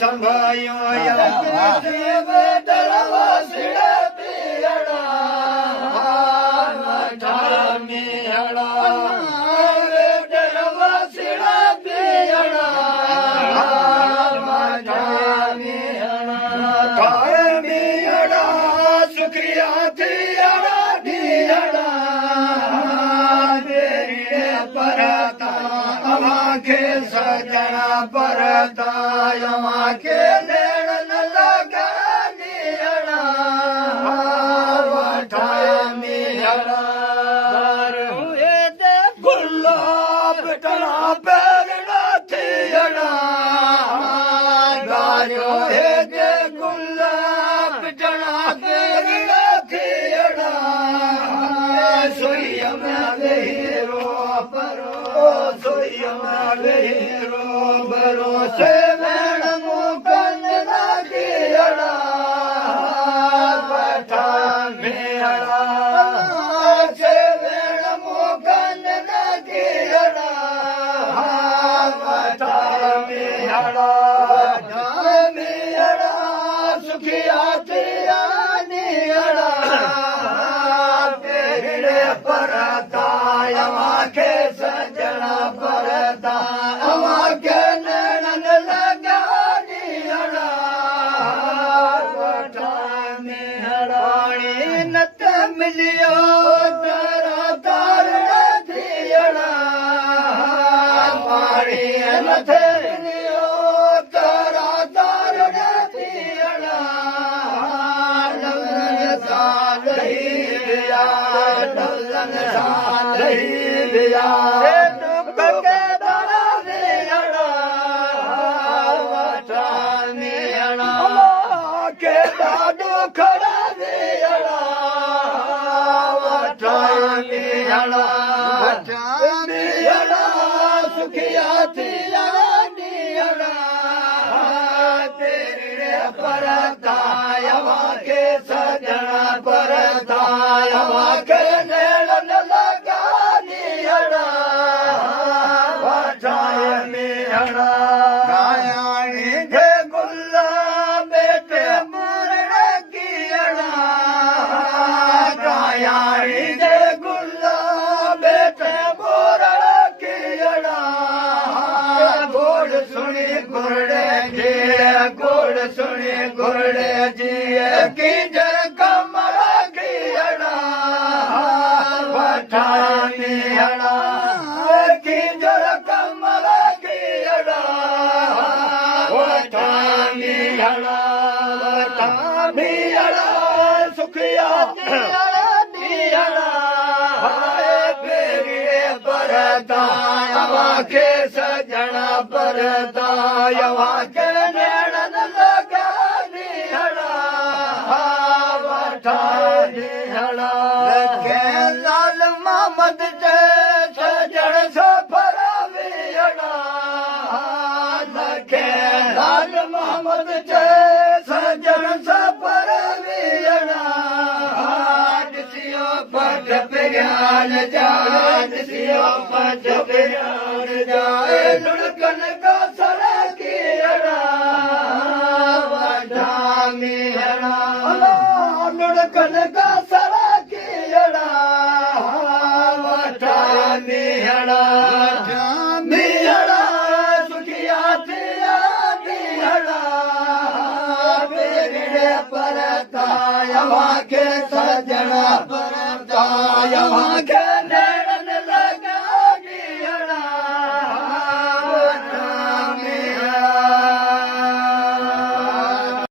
संभायो यार दरवा सिड़ा पियड़ा मियड़ा दरवा सिड़ा पियड़ा मियड़ा सुखिया थियड़ा ढियड़ा परता अमाखे सजना परता अमाखे नैन लगा नियड़ा मियड़ा गुलाब टना पैरना थियड़ा गायो हे जे गुलाब टना पैरना थियड़ा सोई में हीरो परो सोई में हीरो भरोसे मैण मुकन लगियड़ा पठान मेड़ा से मैण मुकन लगियड़ा पठान मेड़ा सुखिया थिया नियड़ा परता अमाखे सजना परता अमाखे नैन लगा नियड़ा पानी नत मिलियो तारा तार थियड़ा पानी नथ मिलियो तारा तार थियड़ा साल ही दिया दुख के दाना दियड़ा मियड़ा के दादू खड़ा दियड़ा मियड़ा मियड़ा सुखिया थिया नियड़ा तेरे परता अमाखे सजना परता अमाखे नैन लगा नियड़ा मियड़ा गायाणी घे गुल्ला बेटे मुरण कियड़ा गायाणी घे गुल्ला बेटे मुरण कियड़ा गोड़ सुनी गुरड़े जी गोड़ सुनी गुरड़े जी की जर कमल कियड़ा मियड़ा की जर कमल कियड़ा मियड़ा सुखिया नियड़ा परता अमाखे सजना परता अमाखे नैन लगा नियड़ा नियड़ा लाल मोहम्मद जे सजण सफर वियड़ा लाल मोहम्मद जे सजण सफर वियड़ा ॾिसियो पट पिरान जा ॾिसियो पट पिरान जा लुड़कन का सड़कियड़ा मियड़ा लुड़कन का सड़कियड़ा मियड़ा मियड़ा सुखिया थिया नियड़ा परता अमाखे सजना परता अमाखे